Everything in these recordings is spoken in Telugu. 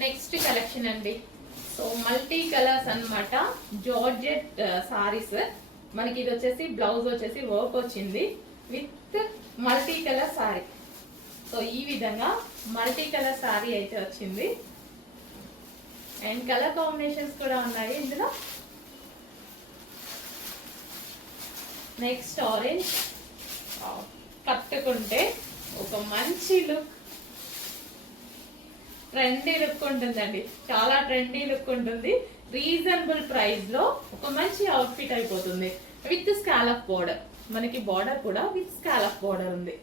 నెక్స్ట్ కలెక్షన్ అండి. సో మల్టీ కలర్స్ అన్నమాట, జార్జెట్ సారీస్. మనకి ఇది వచ్చేసి బ్లౌజ్ వచ్చేసి వర్క్ వచ్చింది with multi colour sorry. So ఈ విధంగా మల్టీ కలర్ సారీ అయితే వచ్చింది. అండ్ కలర్ కాంబినేషన్స్ కూడా ఉన్నాయి ఇందులో. నెక్స్ట్ ఆరెంజ్, కట్టుకుంటే ఒక మంచి లుక్, ట్రెండీ లుక్ ఉంటుందండి. చాలా ట్రెండీ లుక్ ఉంటుంది. రీజనబుల్ ప్రైస్ లో ఒక మంచి అవుట్ఫిట్ అయిపోతుంది విత్ స్కాలప్ బోర్డర్. మనకి బోర్డర్ కూడా విత్ స్కాలప్ బోర్డర్ ఉంది.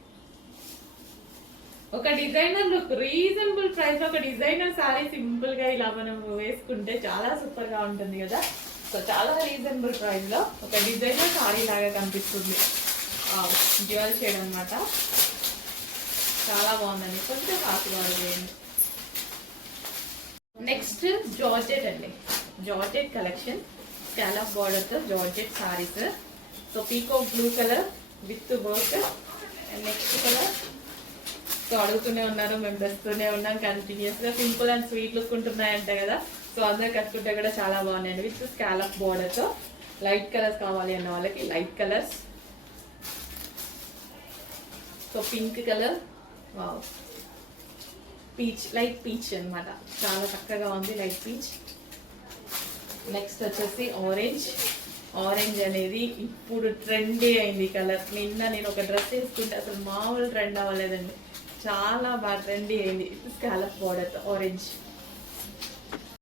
ఒక డిజైనర్ లుక్, రీజనబుల్ ప్రైస్ లో ఒక డిజైనర్ సారీ సింపుల్ గా ఇలా మనం వేసుకుంటే చాలా సూపర్ గా ఉంటుంది కదా. సో చాలా రీజనబుల్ ప్రైస్ లో ఒక డిజైనర్ సారీ లాగా కనిపిస్తుంది. డ్యూయల్ షేడ్ అనమాట, చాలా బాగుందండి. కొంచెం కాస్ట్గా అడిగేయండి. నెక్స్ట్ జార్జెట్ అండి, జార్జెట్ కలెక్షన్. స్కాలప్ బార్డర్ తో జార్జెట్ సారీస్. సో పీకో blue colour with work. And next colour. So అడుగుతూనే ఉన్నారు, మేము తెస్తూనే ఉన్నాం కంటిన్యూస్ గా. సింపుల్ అండ్ స్వీట్ లుక్ ఉంటున్నాయంట కదా. సో అందరు కట్టుకుంటే కూడా చాలా బాగున్నాయండి విత్ స్కాలప్ బార్డర్ తో. లైట్ కలర్స్ కావాలి అన్న వాళ్ళకి light colours. So pink colour, wow, peach, light peach అనమాట, చాలా చక్కగా ఉంది లైట్ పీచ్. నెక్స్ట్ వచ్చేసి ఆరెంజ్. ఆరెంజ్ అనేది ఇప్పుడు ట్రెండీ అయింది కలర్. నిన్న నేను ఒక డ్రెస్ వేసుకుంటే అసలు మామూలు ట్రెండ్ అవ్వలేదండి, చాలా బాగా ట్రెండీ అయింది. Scallop border orange.